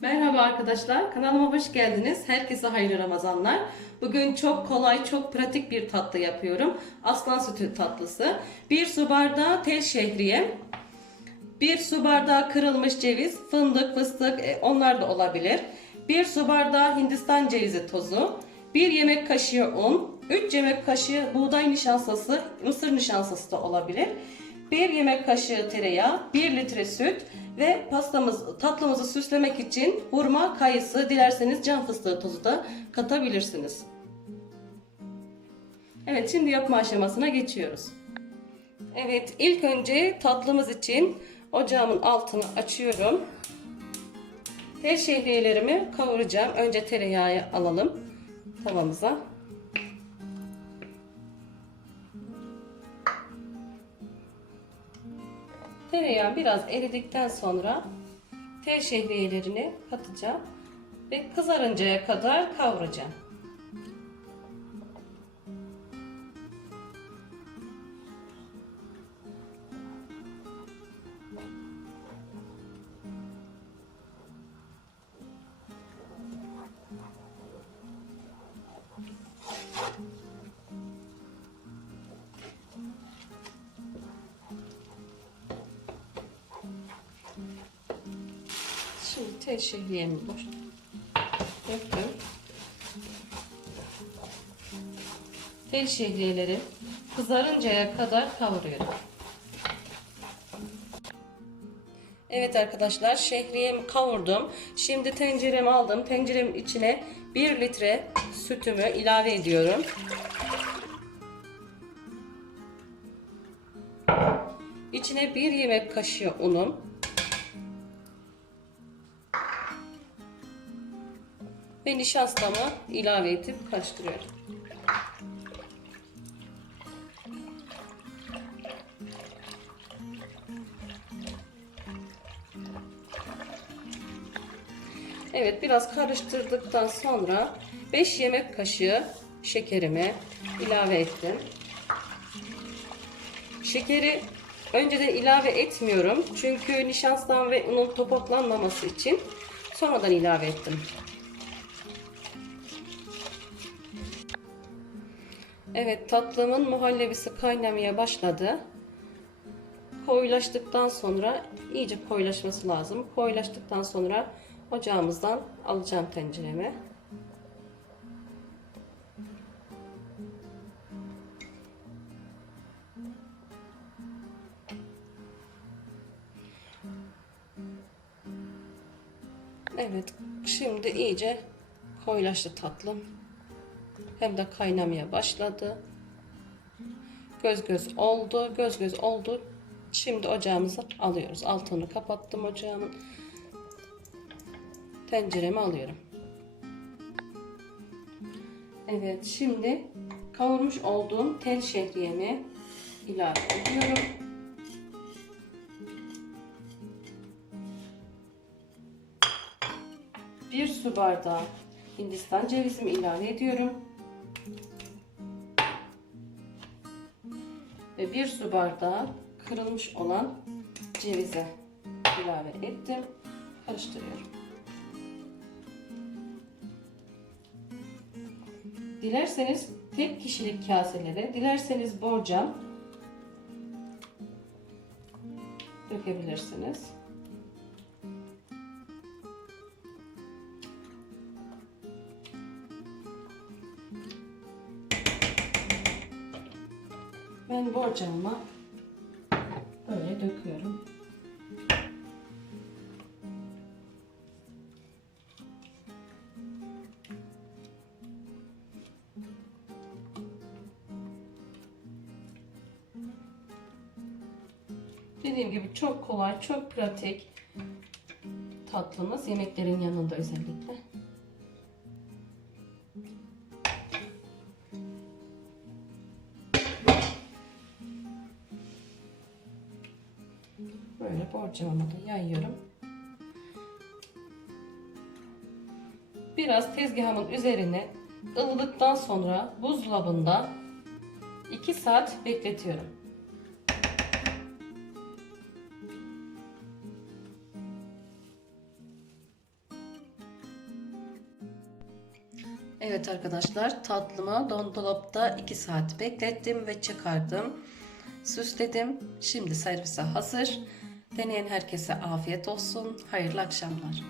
Merhaba arkadaşlar, kanalıma hoş geldiniz. Herkese hayırlı Ramazanlar. Bugün çok kolay, çok pratik bir tatlı yapıyorum. Aslan sütü tatlısı. Bir su bardağı tel şehriye, bir su bardağı kırılmış ceviz, fındık, fıstık e, onlar da olabilir. Bir su bardağı Hindistan cevizi tozu, bir yemek kaşığı un, 3 yemek kaşığı buğday nişastası, mısır nişastası da olabilir. 1 yemek kaşığı tereyağı, 1 litre süt ve pastamız, tatlımızı süslemek için hurma, kayısı, dilerseniz cam fıstığı tozu da katabilirsiniz. Evet, şimdi yapma aşamasına geçiyoruz. Evet, ilk önce tatlımız için ocağımın altını açıyorum. Tel şehriyelerimi kavuracağım. Önce tereyağı alalım tavamıza. Tereyağı biraz eridikten sonra tel şehriyelerini katacağım ve kızarıncaya kadar kavuracağım. Şimdi tel şehriyemi boş döktüm. Tel şehriyeleri kızarıncaya kadar kavuruyorum. Evet arkadaşlar şehriyemi kavurdum. Şimdi tenceremi aldım. Tenceremin içine 1 litre sütümü ilave ediyorum. İçine 1 yemek kaşığı unum. Ve nişastamı ilave edip karıştırıyorum. Evet biraz karıştırdıktan sonra 5 yemek kaşığı şekerimi ilave ettim. Şekeri önceden ilave etmiyorum. Çünkü nişastam ve unun topaklanmaması için sonradan ilave ettim. Evet tatlımın muhallebisi kaynamaya başladı. Koyulaştıktan sonra iyice koyulaşması lazım. Koyulaştıktan sonra ocağımızdan alacağım tencereme. Evet şimdi iyice koyulaştı tatlım hem de kaynamaya başladı. Göz göz oldu, göz göz oldu. Şimdi ocağımızı alıyoruz. Altını kapattım ocağımın. Tenceremi alıyorum. Evet, şimdi kavurmuş olduğum tel şehriyemi ilave ediyorum. Bir su bardağı Hindistan cevizimi ilave ediyorum. Ve bir su bardağı kırılmış olan cevize ilave ettim. Karıştırıyorum. Dilerseniz tek kişilik kaselere, dilerseniz borcam dökebilirsiniz. Ben borcamıma böyle döküyorum. Dediğim gibi çok kolay, çok pratik tatlımız yemeklerin yanında özellikle. Böyle borcamımı da yayıyorum. Biraz tezgahımın üzerine ılıdıktan sonra buzdolabında 2 saat bekletiyorum. Evet arkadaşlar tatlımı dolapta 2 saat beklettim ve çıkardım. Süsledim. Şimdi servise hazır. Deneyen herkese afiyet olsun. Hayırlı akşamlar.